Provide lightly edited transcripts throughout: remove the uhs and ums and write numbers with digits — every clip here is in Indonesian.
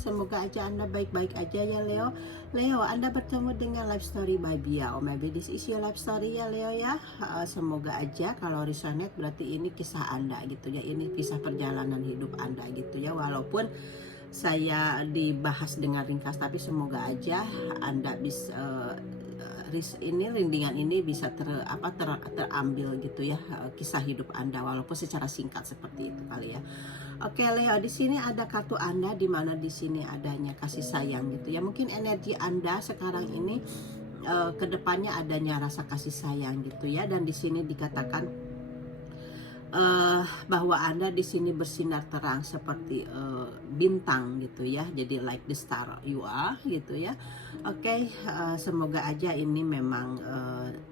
Semoga aja Anda baik-baik aja ya Leo. Leo, Anda bertemu dengan Life Story by Bia. Oh maybe this is your life story ya Leo ya. Semoga aja kalau resonate berarti ini kisah Anda gitu ya. Ini kisah perjalanan hidup Anda gitu ya. Walaupun saya dibahas dengan ringkas, tapi semoga aja Anda bisa ini rindingan ini bisa terambil gitu ya, kisah hidup Anda walaupun secara singkat seperti itu kali ya. Oke Leo, di sini ada kartu Anda di mana di sini adanya kasih sayang gitu ya. Mungkin energi Anda sekarang ini kedepannya adanya rasa kasih sayang gitu ya, dan di sini dikatakan bahwa Anda di sini bersinar terang seperti bintang gitu ya. Jadi like the star you are gitu ya. Oke, semoga aja ini memang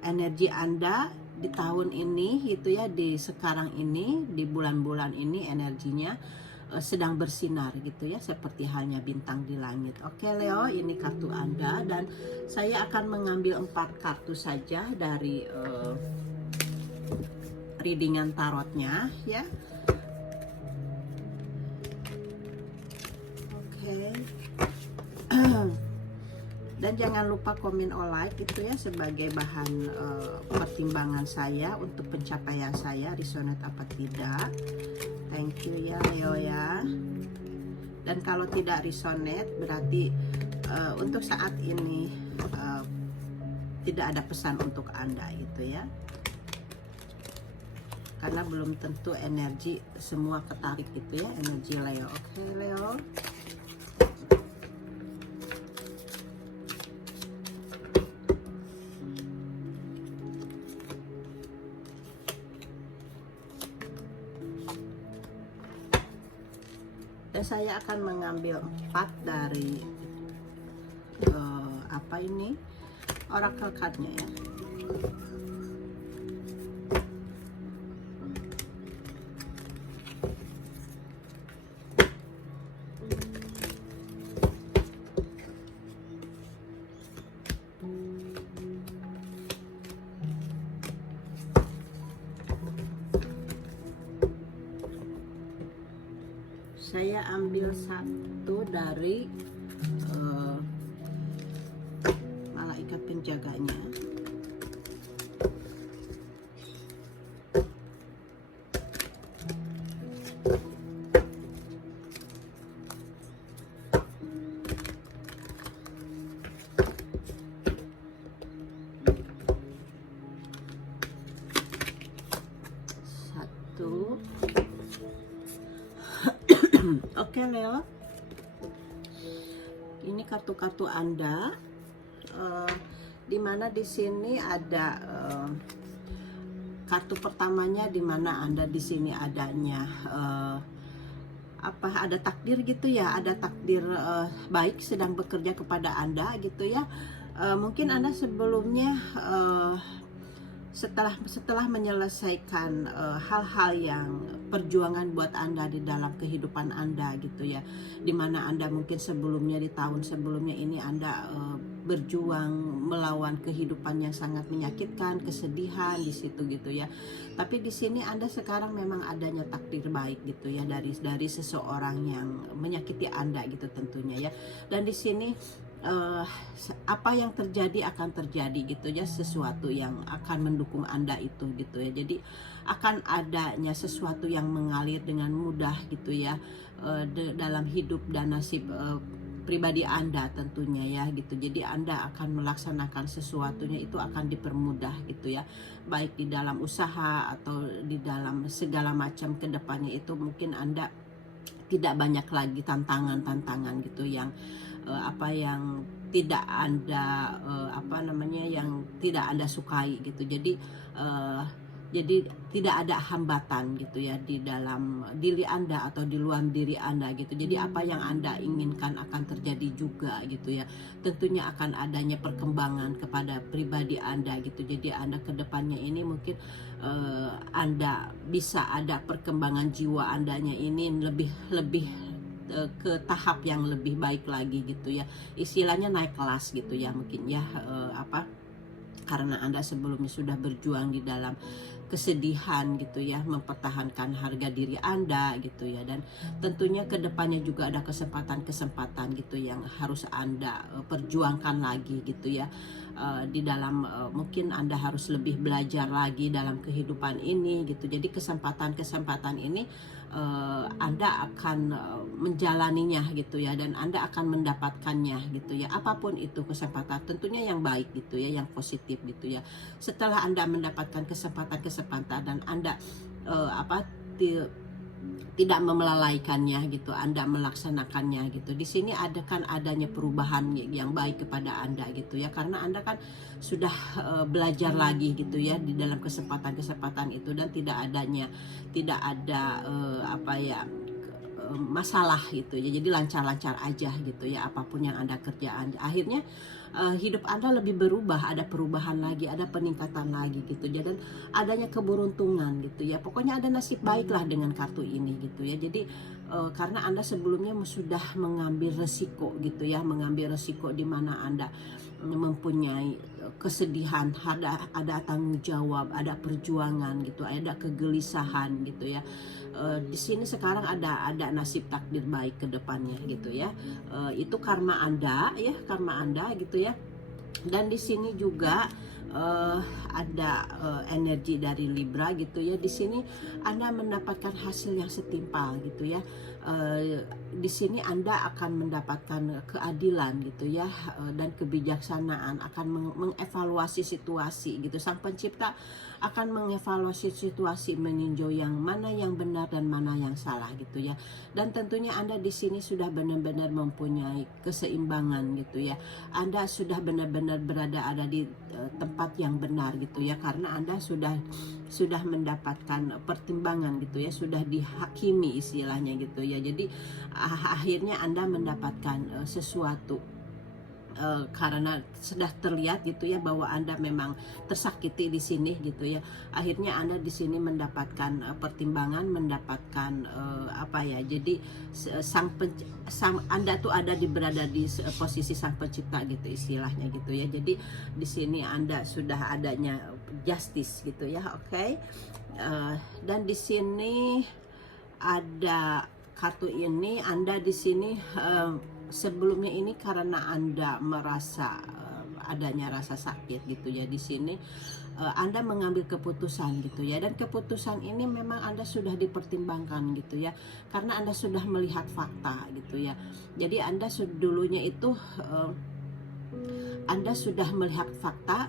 energi Anda di tahun ini gitu ya, di sekarang ini, di bulan-bulan ini energinya sedang bersinar gitu ya, seperti halnya bintang di langit. Oke Leo, ini kartu Anda dan saya akan mengambil 4 kartu saja dari readingan tarotnya ya. Oke. Dan jangan lupa komen or like gitu ya sebagai bahan pertimbangan saya untuk pencapaian saya, resonate apa tidak. Thank you ya Leo ya. Dan kalau tidak resonate berarti untuk saat ini tidak ada pesan untuk Anda gitu ya. Karena belum tentu energi semua ketarik gitu ya, energi Leo. Oke Leo. Dan saya akan mengambil 4 dari apa ini, oracle cardnya ya. Saya ambil 1 dari malaikat penjaganya. Oke Leo, ini kartu-kartu Anda, dimana di sini ada kartu pertamanya, dimana Anda di sini adanya ada takdir gitu ya, ada takdir baik sedang bekerja kepada Anda gitu ya. Mungkin Anda sebelumnya setelah menyelesaikan hal-hal yang perjuangan buat Anda di dalam kehidupan Anda gitu ya, dimana Anda mungkin sebelumnya di tahun sebelumnya ini Anda berjuang melawan kehidupan yang sangat menyakitkan, kesedihan di situ gitu ya. Tapi di sini Anda sekarang memang adanya takdir baik gitu ya, dari seseorang yang menyakiti Anda gitu tentunya ya. Dan di sini apa yang terjadi akan terjadi gitu ya, sesuatu yang akan mendukung Anda itu gitu ya. Jadi akan adanya sesuatu yang mengalir dengan mudah gitu ya dalam hidup dan nasib pribadi Anda tentunya ya gitu. Jadi Anda akan melaksanakan sesuatunya itu akan dipermudah gitu ya, baik di dalam usaha atau di dalam segala macam kedepannya itu. Mungkin Anda tidak banyak lagi tantangan-tantangan gitu yang yang tidak Anda yang tidak Anda sukai gitu. Jadi Jadi tidak ada hambatan gitu ya di dalam diri Anda atau di luar diri Anda gitu. Jadi apa yang Anda inginkan akan terjadi juga gitu ya. Tentunya akan adanya perkembangan kepada pribadi Anda gitu. Jadi Anda ke depannya ini mungkin Anda bisa ada perkembangan jiwa Andanya ini lebih lebih ke tahap yang lebih baik lagi gitu ya. Istilahnya naik kelas gitu ya mungkin ya, karena Anda sebelumnya sudah berjuang di dalam kesedihan gitu ya, mempertahankan harga diri Anda gitu ya, dan tentunya kedepannya juga ada kesempatan-kesempatan gitu yang harus Anda perjuangkan lagi gitu ya. Di dalam mungkin Anda harus lebih belajar lagi dalam kehidupan ini gitu. Jadi kesempatan-kesempatan ini Anda akan menjalaninya gitu ya, dan Anda akan mendapatkannya gitu ya, apapun itu kesempatan, tentunya yang baik gitu ya, yang positif gitu ya. Setelah Anda mendapatkan kesempatan-kesempatan dan Anda apa tidak memelalaikannya gitu, Anda melaksanakannya gitu. Di sini ada kan adanya perubahan yang baik kepada Anda gitu ya, karena Anda kan sudah belajar lagi gitu ya di dalam kesempatan-kesempatan itu, dan tidak ada masalah gitu ya. Jadi lancar-lancar aja gitu ya, apapun yang Anda kerjaan. Akhirnya hidup Anda lebih berubah, ada perubahan lagi, ada peningkatan lagi gitu ya, dan adanya keberuntungan gitu ya. Pokoknya ada nasib baiklah dengan kartu ini gitu ya. Jadi karena Anda sebelumnya sudah mengambil resiko gitu ya, mengambil resiko di mana Anda mempunyai kesedihan, ada tanggung jawab, ada perjuangan gitu, ada kegelisahan gitu ya. Di sini sekarang ada nasib takdir baik ke depannya gitu ya. Itu karma Anda ya, karma Anda gitu ya. Dan di sini juga ada energi dari Libra gitu ya. Di sini Anda mendapatkan hasil yang setimpal gitu ya. Di sini Anda akan mendapatkan keadilan gitu ya, dan kebijaksanaan, akan mengevaluasi situasi gitu. Sang pencipta akan mengevaluasi situasi, meninjau yang mana yang benar dan mana yang salah gitu ya. Dan tentunya Anda di sini sudah benar-benar mempunyai keseimbangan gitu ya. Anda sudah benar-benar ada di tempat yang benar gitu ya, karena Anda sudah mendapatkan pertimbangan gitu ya, sudah dihakimi istilahnya gitu ya. Jadi akhirnya Anda mendapatkan sesuatu karena sudah terlihat gitu ya bahwa Anda memang tersakiti di sini gitu ya. Akhirnya Anda di sini mendapatkan pertimbangan, mendapatkan jadi Anda tuh berada di posisi sang pencipta gitu istilahnya gitu ya. Jadi di sini Anda sudah adanya justice gitu ya, oke. Dan di sini ada kartu ini, Anda di sini sebelumnya ini karena Anda merasa adanya rasa sakit gitu ya, di sini Anda mengambil keputusan gitu ya, dan keputusan ini memang Anda sudah dipertimbangkan gitu ya, karena Anda sudah melihat fakta gitu ya. Jadi Anda dulunya itu Anda sudah melihat fakta,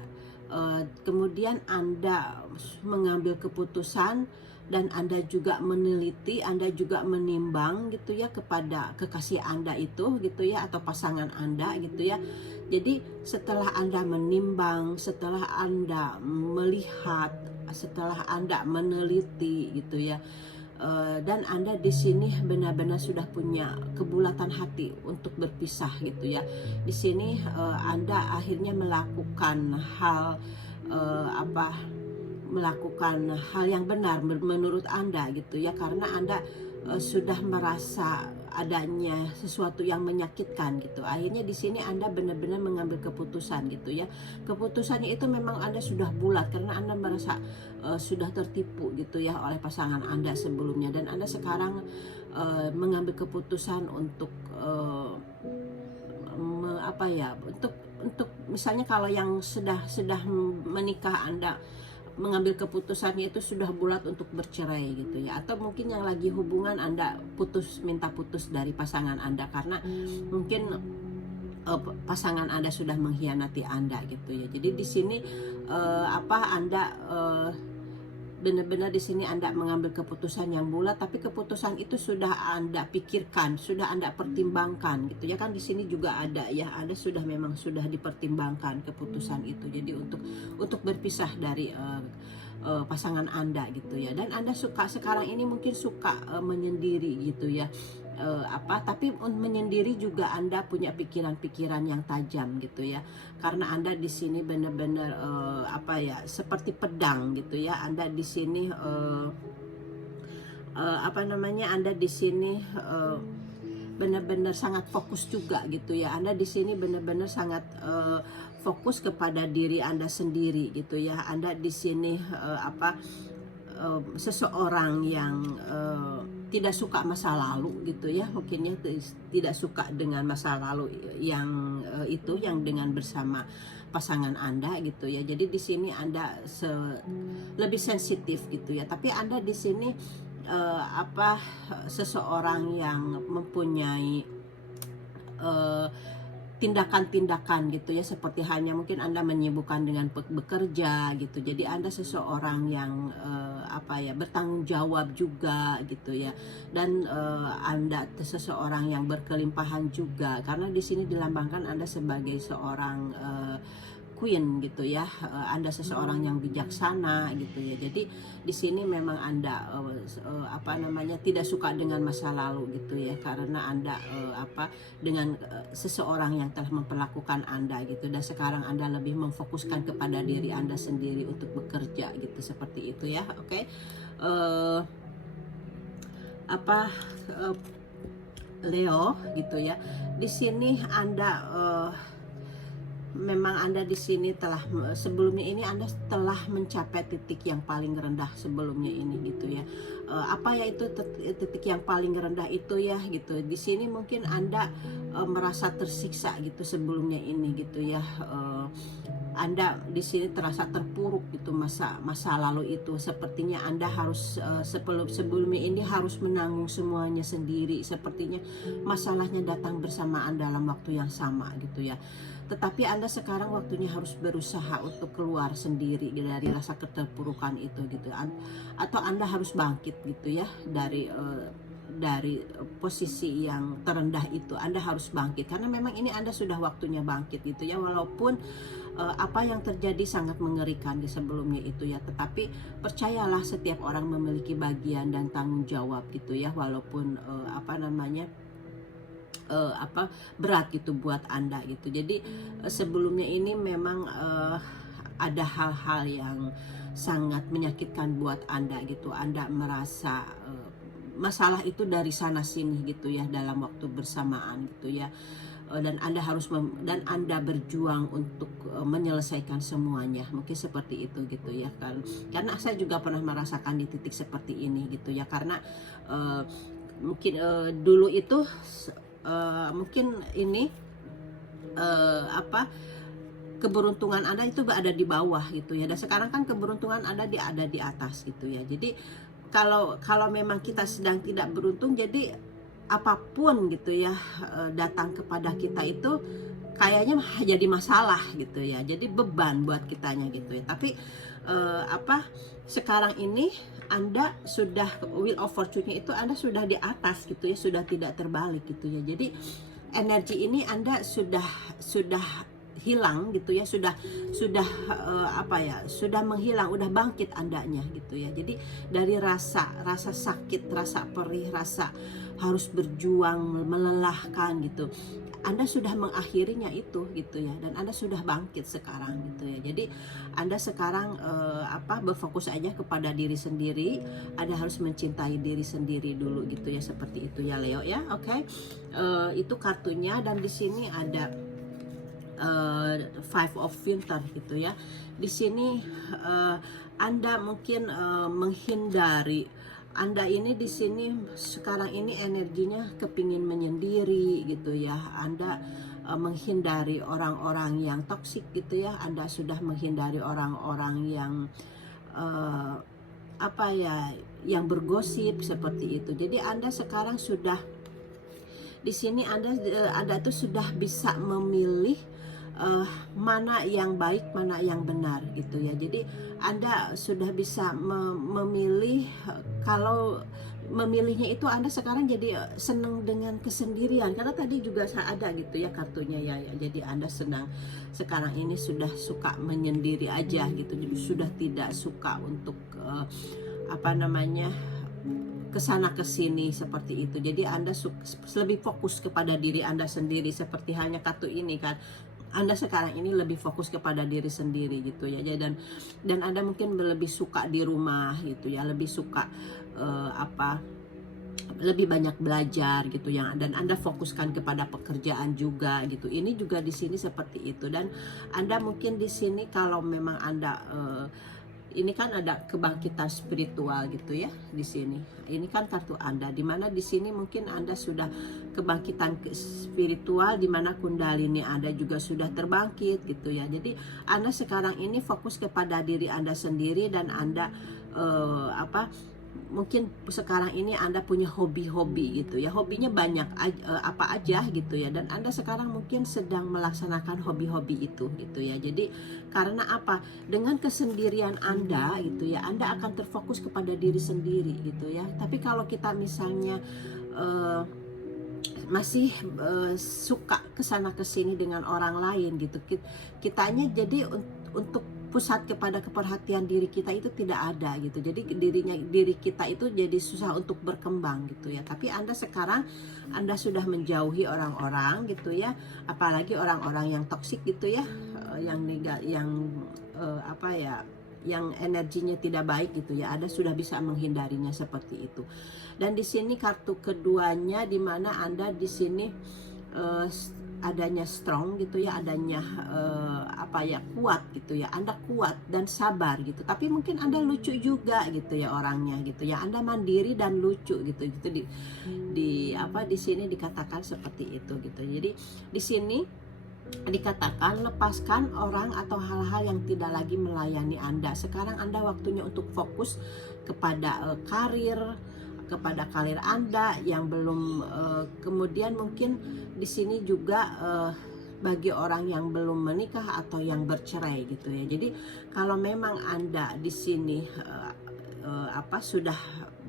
kemudian Anda mengambil keputusan, dan Anda juga meneliti, Anda juga menimbang gitu ya kepada kekasih Anda itu gitu ya, atau pasangan Anda gitu ya. Jadi setelah Anda menimbang, setelah Anda melihat, setelah Anda meneliti gitu ya, dan Anda di sini benar-benar sudah punya kebulatan hati untuk berpisah gitu ya. Di sini Anda akhirnya melakukan hal melakukan hal yang benar menurut Anda gitu ya, karena Anda sudah merasa adanya sesuatu yang menyakitkan gitu. Akhirnya di sini Anda benar-benar mengambil keputusan gitu ya. Keputusannya itu memang Anda sudah bulat, karena Anda merasa sudah tertipu gitu ya oleh pasangan Anda sebelumnya, dan Anda sekarang mengambil keputusan untuk untuk misalnya kalau yang sudah menikah, Anda mengambil keputusannya itu sudah bulat untuk bercerai gitu ya. Atau mungkin yang lagi hubungan, Anda minta putus dari pasangan Anda karena mungkin pasangan Anda sudah mengkhianati Anda gitu ya. Jadi di sini Anda benar-benar di sini Anda mengambil keputusan yang bulat, tapi keputusan itu sudah Anda pikirkan, sudah Anda pertimbangkan gitu ya. Kan di sini juga ada ya, Anda memang sudah dipertimbangkan keputusan itu. Jadi untuk berpisah dari pasangan Anda gitu ya. Dan Anda suka sekarang ini mungkin suka menyendiri gitu ya. Tapi menyendiri juga Anda punya pikiran-pikiran yang tajam gitu ya, karena Anda di sini benar-benar seperti pedang gitu ya. Anda di sini Anda di sini benar-benar sangat fokus juga gitu ya. Anda di sini benar-benar sangat fokus kepada diri Anda sendiri gitu ya. Anda di sini seseorang yang tidak suka masa lalu gitu ya, mungkin ya, tidak suka dengan masa lalu yang yang dengan bersama pasangan Anda gitu ya. Jadi di sini Anda lebih sensitif gitu ya. Tapi Anda di sini seseorang yang mempunyai tindakan-tindakan gitu ya, seperti hanya mungkin Anda menyibukkan dengan bekerja gitu. Jadi Anda seseorang yang bertanggung jawab juga gitu ya. Dan Anda seseorang yang berkelimpahan juga, karena di sini dilambangkan Anda sebagai seorang queen gitu ya. Anda seseorang yang bijaksana gitu ya. Jadi di sini memang Anda tidak suka dengan masa lalu gitu ya, karena Anda dengan seseorang yang telah memperlakukan Anda gitu, dan sekarang Anda lebih memfokuskan kepada diri Anda sendiri untuk bekerja gitu, seperti itu ya. Oke. Leo gitu ya. Di sini Anda memang Anda di sini telah sebelumnya ini Anda telah mencapai titik yang paling rendah sebelumnya ini gitu ya. Titik yang paling rendah itu ya gitu. Di sini mungkin Anda merasa tersiksa gitu sebelumnya ini gitu ya. Anda di sini terasa terpuruk gitu, masa lalu itu. Sepertinya Anda harus sebelumnya ini harus menanggung semuanya sendiri. Sepertinya masalahnya datang bersamaan dalam waktu yang sama gitu ya. Tetapi Anda sekarang waktunya harus berusaha untuk keluar sendiri dari rasa keterpurukan itu gitu. Atau Anda harus bangkit gitu ya dari posisi yang terendah itu. Anda harus bangkit, karena memang ini Anda sudah waktunya bangkit gitu ya. Walaupun apa yang terjadi sangat mengerikan di sebelumnya itu ya, tetapi percayalah setiap orang memiliki bagian dan tanggung jawab gitu ya. Walaupun berat gitu buat Anda gitu. Jadi sebelumnya ini memang ada hal-hal yang sangat menyakitkan buat Anda gitu. Anda merasa masalah itu dari sana sini gitu ya dalam waktu bersamaan gitu ya. Dan Anda berjuang untuk menyelesaikan semuanya, mungkin seperti itu gitu ya kan. Karena saya juga pernah merasakan di titik seperti ini gitu ya, karena mungkin dulu itu mungkin ini keberuntungan Anda itu ada di bawah gitu ya, dan sekarang kan keberuntungan Anda ada di atas gitu ya. Jadi kalau memang kita sedang tidak beruntung, jadi apapun gitu ya datang kepada kita itu kayaknya jadi masalah gitu ya, jadi beban buat kitanya gitu ya. Tapi sekarang ini Anda sudah wheel of fortune-nya itu Anda sudah di atas gitu ya, sudah tidak terbalik gitu ya. Jadi energi ini Anda sudah hilang gitu ya, sudah menghilang, udah bangkit Andanya gitu ya. Jadi dari rasa sakit, rasa perih, rasa harus berjuang melelahkan gitu, Anda sudah mengakhirinya itu gitu ya, dan Anda sudah bangkit sekarang gitu ya. Jadi Anda sekarang berfokus aja kepada diri sendiri. Anda harus mencintai diri sendiri dulu gitu ya, seperti itu ya Leo ya. Oke. Itu kartunya, dan di sini ada Five of Winter gitu ya. Di sini Anda mungkin menghindari. Anda ini di sini sekarang ini energinya kepingin menyendiri gitu ya. Anda menghindari orang-orang yang toksik gitu ya. Anda sudah menghindari orang-orang yang yang bergosip seperti itu. Jadi Anda sekarang sudah di sini Anda tuh sudah bisa memilih mana yang baik, mana yang benar gitu ya. Jadi Anda sudah bisa memilih kalau memilihnya itu Anda sekarang jadi senang dengan kesendirian, karena tadi juga ada gitu ya kartunya ya, jadi Anda senang sekarang ini sudah suka menyendiri aja gitu, jadi sudah tidak suka untuk apa namanya kesana kesini seperti itu. Jadi Anda lebih fokus kepada diri Anda sendiri, seperti halnya kartu ini kan. Anda sekarang ini lebih fokus kepada diri sendiri gitu ya. Dan Anda mungkin lebih suka di rumah gitu ya, lebih suka lebih banyak belajar gitu ya, dan Anda fokuskan kepada pekerjaan juga gitu. Ini juga di sini seperti itu. Dan Anda mungkin di sini kalau memang Anda ini kan ada kebangkitan spiritual gitu ya di sini. Ini kan kartu Anda, dimana di sini mungkin Anda sudah kebangkitan spiritual, dimana kundalini Anda juga sudah terbangkit gitu ya. Jadi Anda sekarang ini fokus kepada diri Anda sendiri, dan Anda mungkin sekarang ini Anda punya hobi-hobi gitu ya, hobinya banyak apa aja gitu ya, dan Anda sekarang mungkin sedang melaksanakan hobi-hobi itu gitu ya. Jadi karena apa, dengan kesendirian Anda gitu ya, Anda akan terfokus kepada diri sendiri gitu ya. Tapi kalau kita misalnya masih suka kesana kesini dengan orang lain gitu, kitanya jadi untuk pusat kepada keperhatian diri kita itu tidak ada gitu. Jadi diri kita itu jadi susah untuk berkembang gitu ya. Tapi Anda sekarang Anda sudah menjauhi orang-orang gitu ya, apalagi orang-orang yang toksik gitu ya, yang energinya tidak baik gitu ya. Anda sudah bisa menghindarinya seperti itu. Dan di sini kartu keduanya, di mana Anda di sini adanya strong gitu ya, adanya kuat gitu ya. Anda kuat dan sabar gitu. Tapi mungkin Anda lucu juga gitu ya orangnya gitu ya. Anda mandiri dan lucu gitu di sini dikatakan seperti itu gitu. Jadi di sini dikatakan lepaskan orang atau hal-hal yang tidak lagi melayani Anda. Sekarang Anda waktunya untuk fokus kepada kepada karir Anda yang belum kemudian mungkin di sini juga bagi orang yang belum menikah atau yang bercerai gitu ya. Jadi kalau memang Anda di sini sudah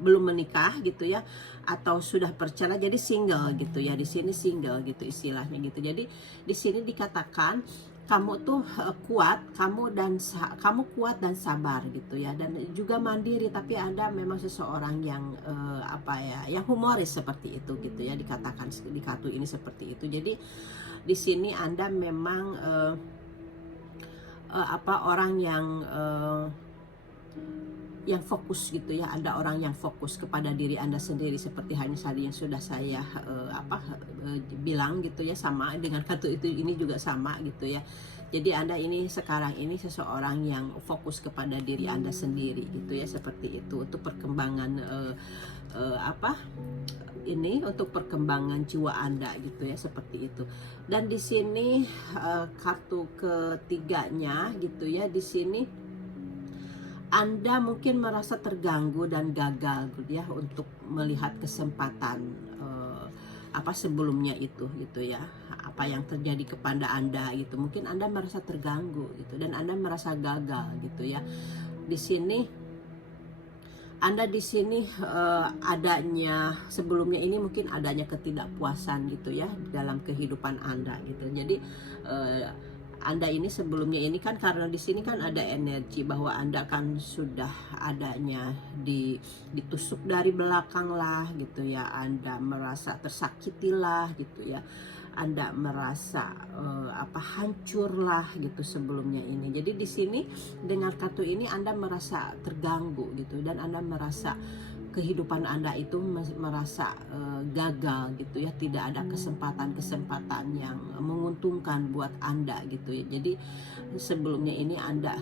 belum menikah gitu ya, atau sudah bercerai jadi single gitu ya, di sini single gitu istilahnya gitu. Jadi di sini dikatakan kamu tuh kuat, kamu kuat dan sabar gitu ya, dan juga mandiri. Tapi Anda memang seseorang yang yang humoris seperti itu gitu ya, dikatakan di kartu ini seperti itu. Jadi di sini Anda memang orang yang fokus gitu ya. Ada orang yang fokus kepada diri Anda sendiri, seperti hanya tadi yang sudah saya bilang gitu ya, sama dengan kartu itu, ini juga sama gitu ya. Jadi Anda ini sekarang ini seseorang yang fokus kepada diri Anda sendiri gitu ya, seperti itu, untuk perkembangan untuk perkembangan jiwa Anda gitu ya, seperti itu. Dan di sini kartu ketiganya gitu ya, di sini Anda mungkin merasa terganggu dan gagal gitu ya untuk melihat kesempatan sebelumnya itu gitu ya, apa yang terjadi kepada Anda gitu. Mungkin Anda merasa terganggu gitu, dan Anda merasa gagal gitu ya. Di sini Anda di sini adanya sebelumnya ini mungkin adanya ketidakpuasan gitu ya dalam kehidupan Anda gitu. Jadi Anda ini sebelumnya ini kan, karena di sini kan ada energi bahwa Anda kan sudah adanya ditusuk dari belakang lah gitu ya. Anda merasa tersakiti lah gitu ya. Anda merasa hancur lah gitu sebelumnya ini. Jadi di sini dengan kartu ini Anda merasa terganggu gitu, dan Anda merasa kehidupan Anda itu merasa gagal gitu ya, tidak ada kesempatan-kesempatan yang menguntungkan buat Anda gitu ya. Jadi sebelumnya ini Anda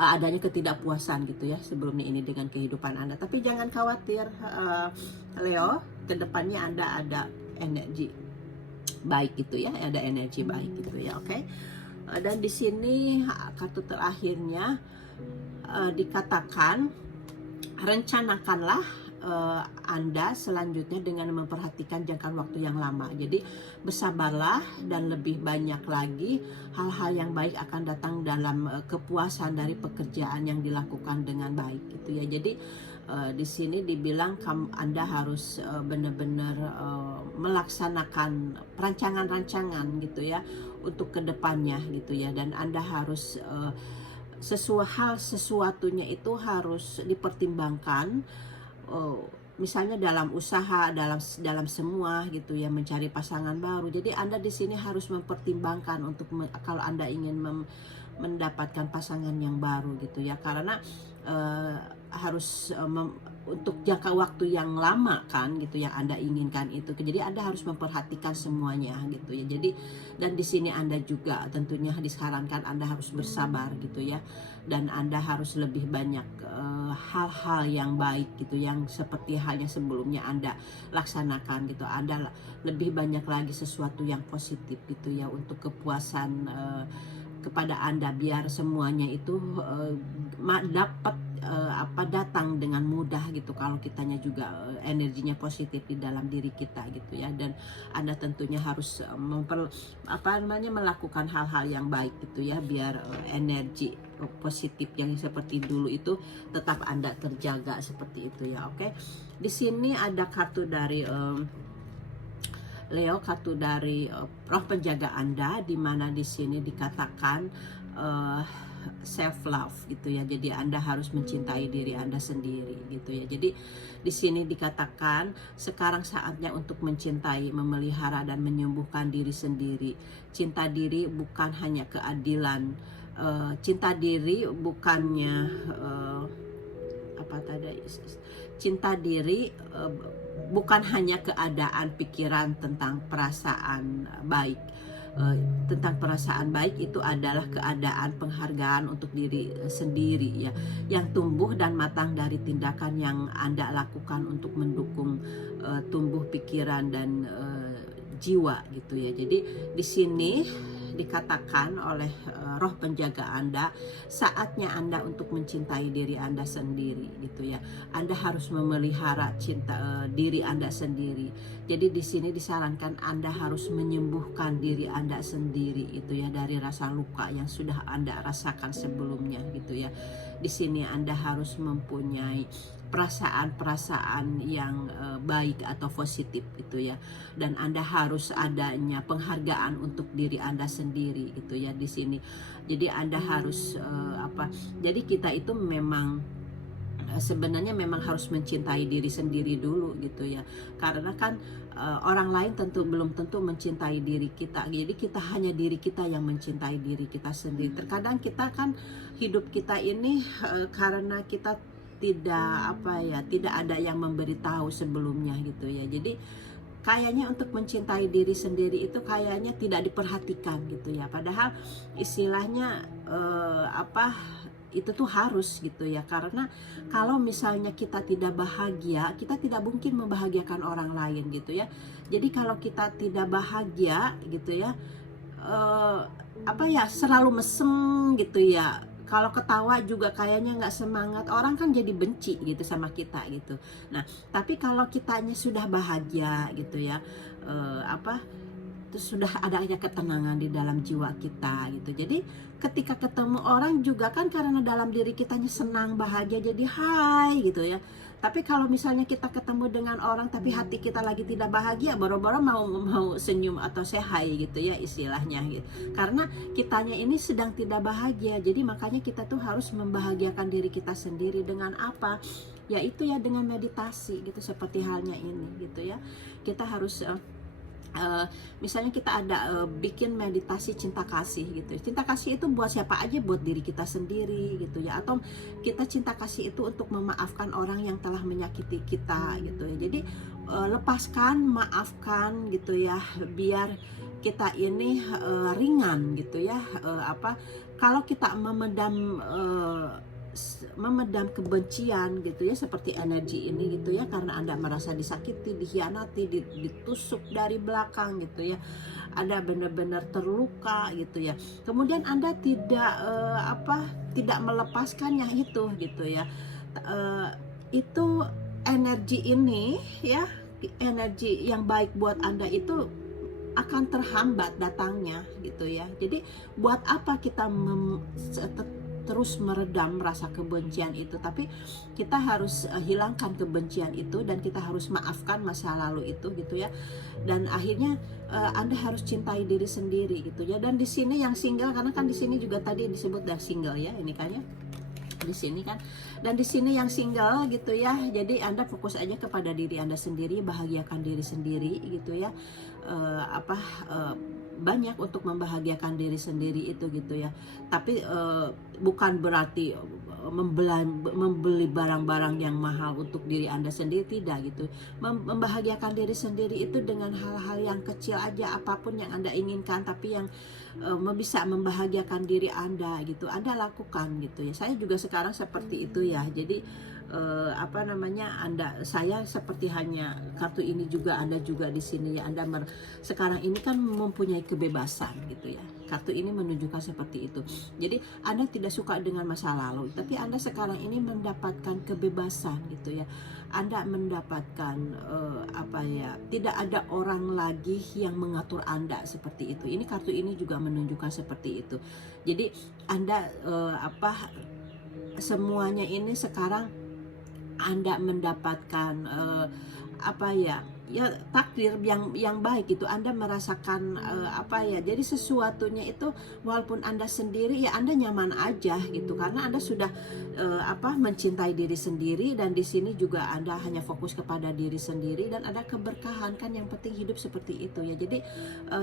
adanya ketidakpuasan gitu ya sebelumnya ini dengan kehidupan Anda. Tapi jangan khawatir Leo, kedepannya Anda ada energi baik gitu ya, ada energi baik gitu ya, oke. Dan di sini kartu terakhirnya dikatakan rencanakanlah Anda selanjutnya dengan memperhatikan jangka waktu yang lama. Jadi bersabarlah, dan lebih banyak lagi hal-hal yang baik akan datang dalam kepuasan dari pekerjaan yang dilakukan dengan baik gitu ya. Jadi di sini dibilang Anda harus benar-benar melaksanakan rancangan-rancangan gitu ya untuk kedepannya gitu ya, dan Anda harus sesuatunya itu harus dipertimbangkan, misalnya dalam usaha, dalam semua gitu ya, mencari pasangan baru. Jadi Anda di sini harus mempertimbangkan untuk kalau Anda ingin mendapatkan pasangan yang baru gitu ya, karena harus untuk jangka waktu yang lama kan gitu yang Anda inginkan itu. Jadi Anda harus memperhatikan semuanya gitu ya. Jadi dan di sini Anda juga tentunya disarankan Anda harus bersabar gitu ya. Dan Anda harus lebih banyak hal-hal yang baik gitu, yang seperti halnya sebelumnya Anda laksanakan gitu. Anda lebih banyak lagi sesuatu yang positif gitu ya untuk kepuasan kepada Anda, biar semuanya itu dapat datang dengan mudah gitu kalau kitanya juga energinya positif di dalam diri kita gitu ya. Dan Anda tentunya harus melakukan hal-hal yang baik gitu ya, biar energi positif yang seperti dulu itu tetap Anda terjaga seperti itu ya. Oke. Di sini ada kartu dari Leo, kartu dari roh penjaga Anda, di mana di sini dikatakan self love gitu ya. Jadi Anda harus mencintai diri Anda sendiri gitu ya. Jadi di sini dikatakan sekarang saatnya untuk mencintai, memelihara dan menyembuhkan diri sendiri. Cinta diri bukan hanya keadilan, cinta diri bukannya cinta diri bukan hanya keadaan, pikiran tentang perasaan baik. Tentang perasaan baik itu adalah keadaan penghargaan untuk diri sendiri ya, yang tumbuh dan matang dari tindakan yang Anda lakukan untuk mendukung tumbuh pikiran dan jiwa gitu ya. Jadi di sini dikatakan oleh roh penjaga Anda, saatnya Anda untuk mencintai diri Anda sendiri gitu ya. Anda harus memelihara diri Anda sendiri. Jadi di sini disarankan Anda harus menyembuhkan diri Anda sendiri itu ya, dari rasa luka yang sudah Anda rasakan sebelumnya gitu ya. Di sini Anda harus mempunyai perasaan-perasaan yang baik atau positif gitu ya, dan Anda harus adanya penghargaan untuk diri Anda sendiri gitu ya di sini. Jadi Anda harus jadi kita itu memang sebenarnya memang harus mencintai diri sendiri dulu gitu ya, karena kan orang lain belum tentu mencintai diri kita. Jadi kita hanya diri kita yang mencintai diri kita sendiri. Terkadang kita kan hidup kita ini karena kita tidak ada yang memberitahu sebelumnya gitu ya. Jadi kayaknya untuk mencintai diri sendiri itu kayaknya tidak diperhatikan gitu ya. Padahal istilahnya itu tuh harus gitu ya, karena kalau misalnya kita tidak bahagia, kita tidak mungkin membahagiakan orang lain gitu ya. Jadi kalau kita tidak bahagia gitu ya, selalu mesem gitu ya, kalau ketawa juga kayaknya nggak semangat, orang kan jadi benci gitu sama kita gitu. Nah tapi kalau kitanya sudah bahagia gitu ya, terus sudah adanya ketenangan di dalam jiwa kita gitu. Jadi ketika ketemu orang juga kan karena dalam diri kitanya senang, bahagia, jadi hai gitu ya. Tapi kalau misalnya kita ketemu dengan orang tapi hati kita lagi tidak bahagia, boro-boro mau senyum atau say hi gitu ya istilahnya gitu. Karena kitanya ini sedang tidak bahagia. Jadi makanya kita tuh harus membahagiakan diri kita sendiri dengan apa? Yaitu ya dengan meditasi gitu, seperti halnya ini gitu ya. Kita harus misalnya kita ada bikin meditasi cinta kasih gitu. Cinta kasih itu buat siapa aja, buat diri kita sendiri gitu ya. Atau kita cinta kasih itu untuk memaafkan orang yang telah menyakiti kita gitu ya. Jadi lepaskan, maafkan gitu ya, biar kita ini ringan gitu ya. Kalau kita memendam kebencian gitu ya, seperti energi ini gitu ya, karena Anda merasa disakiti, dikhianati, ditusuk dari belakang gitu ya, Anda benar-benar terluka gitu ya, kemudian Anda tidak melepaskannya itu gitu ya, itu energi ini ya, energi yang baik buat Anda itu akan terhambat datangnya gitu ya. Jadi buat apa kita terus meredam rasa kebencian itu, tapi kita harus hilangkan kebencian itu dan kita harus maafkan masa lalu itu gitu ya. Dan akhirnya Anda harus cintai diri sendiri gitu ya. Dan di sini yang single, karena kan di sini juga tadi disebut dan single ya, ini kan ya di sini kan, dan di sini yang single gitu ya. Jadi Anda fokus aja kepada diri Anda sendiri, bahagiakan diri sendiri gitu ya. Banyak untuk membahagiakan diri sendiri itu gitu ya. Tapi bukan berarti membeli barang-barang yang mahal untuk diri Anda sendiri, tidak gitu. Membahagiakan diri sendiri itu dengan hal-hal yang kecil aja, apapun yang Anda inginkan tapi yang bisa membahagiakan diri Anda gitu, Anda lakukan gitu ya. Saya juga sekarang seperti itu ya. Jadi saya seperti hanya kartu ini juga, Anda juga di sini ya. Anda sekarang ini kan mempunyai kebebasan gitu ya. Kartu ini menunjukkan seperti itu. Jadi Anda tidak suka dengan masa lalu, tapi Anda sekarang ini mendapatkan kebebasan gitu ya. Anda mendapatkan tidak ada orang lagi yang mengatur Anda seperti itu. Ini kartu ini juga menunjukkan seperti itu. Jadi Anda semuanya ini sekarang Anda mendapatkan takdir yang baik itu. Anda merasakan jadi sesuatunya itu walaupun Anda sendiri ya Anda nyaman aja gitu, karena Anda sudah mencintai diri sendiri. Dan di sini juga Anda hanya fokus kepada diri sendiri dan ada keberkahan, kan yang penting hidup seperti itu ya. Jadi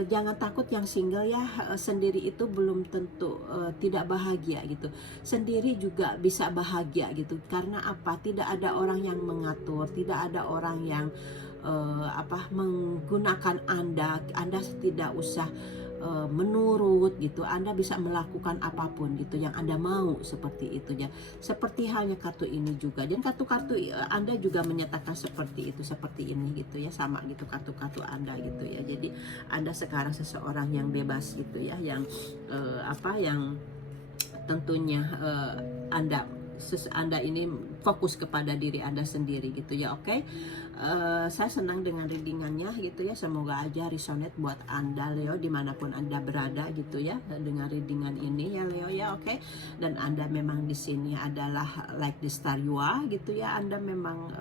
jangan takut yang single ya, sendiri itu belum tentu tidak bahagia gitu. Sendiri juga bisa bahagia gitu, karena tidak ada orang yang mengatur, tidak ada orang yang menggunakan Anda tidak usah menurut gitu. Anda bisa melakukan apapun gitu yang Anda mau, seperti itu ya. Seperti halnya kartu ini juga, dan kartu-kartu Anda juga menyatakan seperti itu, seperti ini gitu ya, sama gitu kartu-kartu Anda gitu ya. Jadi Anda sekarang seseorang yang bebas gitu ya, yang yang tentunya Anda ini fokus kepada diri Anda sendiri gitu ya. Oke. Saya senang dengan readingannya gitu ya. Semoga aja resonate buat Anda Leo dimanapun Anda berada gitu ya, dengan readingan ini ya Leo ya. Oke. Dan Anda memang di sini adalah like the star you are gitu ya. Anda memang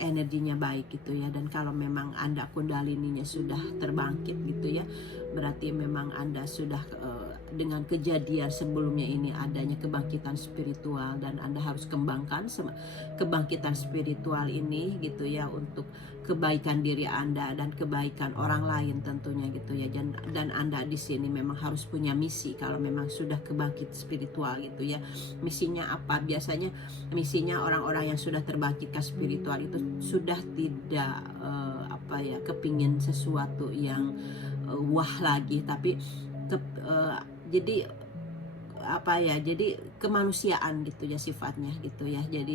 energinya baik gitu ya. Dan kalau memang Anda kundalininya sudah terbangkit gitu ya, berarti memang Anda sudah dengan kejadian sebelumnya ini adanya kebangkitan spiritual, dan Anda harus kembangkan kebangkitan spiritual ini gitu ya, untuk kebaikan diri Anda dan kebaikan orang lain tentunya gitu ya. Dan Anda di sini memang harus punya misi kalau memang sudah kebangkit spiritual gitu ya. Misinya apa? Biasanya misinya orang-orang yang sudah terbangkit ke spiritual itu sudah tidak kepingin sesuatu yang wah lagi, tapi jadi kemanusiaan gitu ya sifatnya gitu ya. Jadi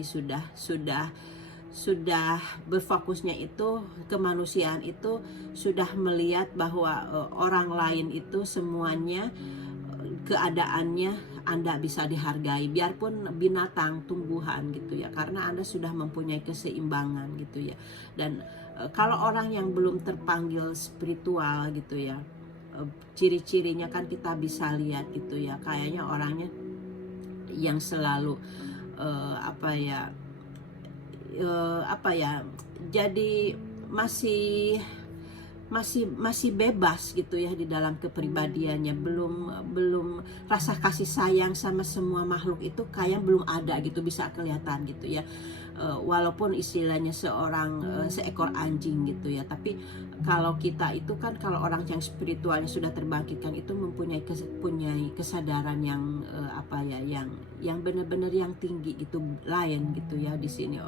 sudah berfokusnya itu kemanusiaan, itu sudah melihat bahwa orang lain itu semuanya keadaannya Anda bisa dihargai, biarpun binatang, tumbuhan gitu ya, karena Anda sudah mempunyai keseimbangan gitu ya. Dan kalau orang yang belum terpanggil spiritual gitu ya, ciri-cirinya kan kita bisa lihat gitu ya, kayaknya orangnya yang selalu jadi masih bebas gitu ya di dalam kepribadiannya. Belum rasa kasih sayang sama semua makhluk itu kayak belum ada gitu, bisa kelihatan gitu ya. Walaupun istilahnya seekor anjing gitu ya, tapi kalau kita itu kan, kalau orang yang spiritualnya sudah terbangkitkan itu mempunyai kesadaran yang yang benar-benar yang tinggi gitu, lain gitu ya di sini.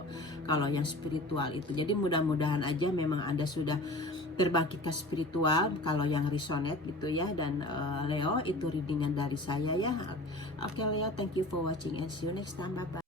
Kalau yang spiritual itu, jadi mudah-mudahan aja memang Anda sudah terbangkit ke spiritual kalau yang resonate gitu ya. Dan Leo, itu readingan dari saya ya. Oke Leo, thank you for watching and see you next time, bye bye.